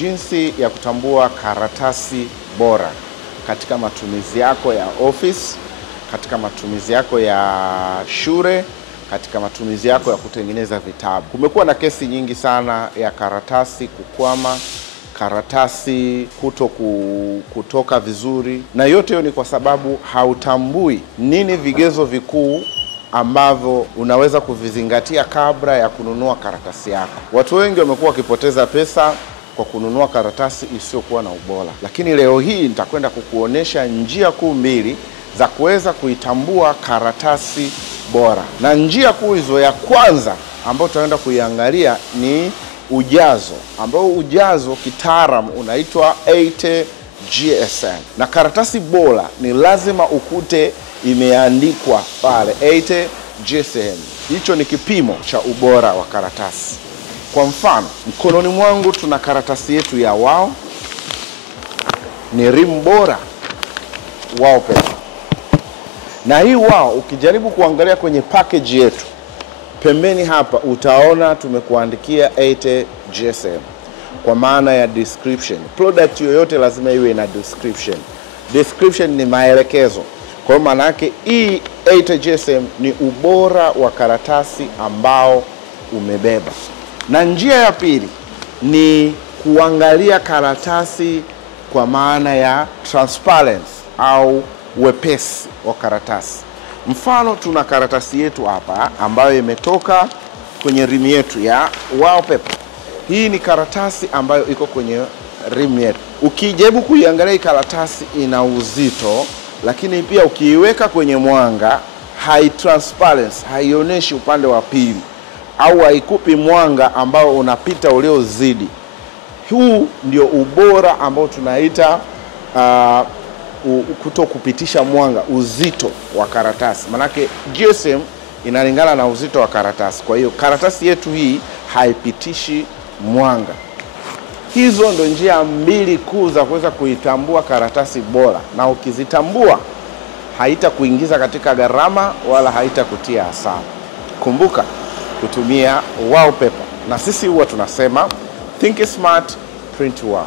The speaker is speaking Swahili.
Jinsi ya kutambua karatasi bora katika matumizi yako ya office, katika matumizi yako ya shule, katika matumizi yako ya kutengeneza vitabu. Kumekuwa na kesi nyingi sana ya karatasi kukwama, karatasi kutoka vizuri, na yote hiyo ni kwa sababu hautambui nini vigezo vikuu ambavyo unaweza kuvizingatia kabla ya kununua karatasi yako. Watu wengi wamekuwa wakipoteza pesa kwa kununua karatasi isiyokuwa na ubora. Lakini leo hii nitakwenda kukuonesha njia kuu mbili za kuweza kuitambua karatasi bora. Na njia kuu hizo, ya kwanza ambayo tutaenda kuiangalia ni ujazo, ambao ujazo kitaalamu unaitwa 80 GSM. Na karatasi bora ni lazima ukute imeandikwa pale 80 GSM. Hicho ni kipimo cha ubora wa karatasi. Kwa mfano, mkononi mwangu tuna karatasi yetu ya wao, ni rim bora wao paper. Na hii wao, ukijaribu kuangalia kwenye package yetu, pembeni hapa utaona tumekuandikia 80 GSM kwa maana ya description. Product yoyote lazima iwe na description. Description ni maelekezo. Kwa maana yake hii 80 GSM ni ubora wa karatasi ambao umebeba. Na njia ya pili ni kuangalia karatasi kwa maana ya transparency au wepesi wa karatasi. Mfano, tuna karatasi yetu hapa ambayo imetoka kwenye rim yetu ya wallpaper. Hii ni karatasi ambayo iko kwenye rim yetu. Ukijaribu kuiangalia, karatasi ina uzito, lakini pia ukiiweka kwenye mwanga transparency, haionyeshi upande wa pili au haikupi mwanga ambao unapita uliozidi. Huu ndio ubora ambao tunaita kuto kupitisha mwanga, uzito wa karatasi. Manake GSM inalingana na uzito wa karatasi. Kwa hiyo karatasi yetu hii haipitishi mwanga. Hizo ndo njia mbili kuu za kuweza kuitambua karatasi bora, na ukizitambua haitakuingiza katika gharama wala haitakutia hasara. Kumbuka kutumia wallpaper, na sisi huwa tunasema think smart, print well.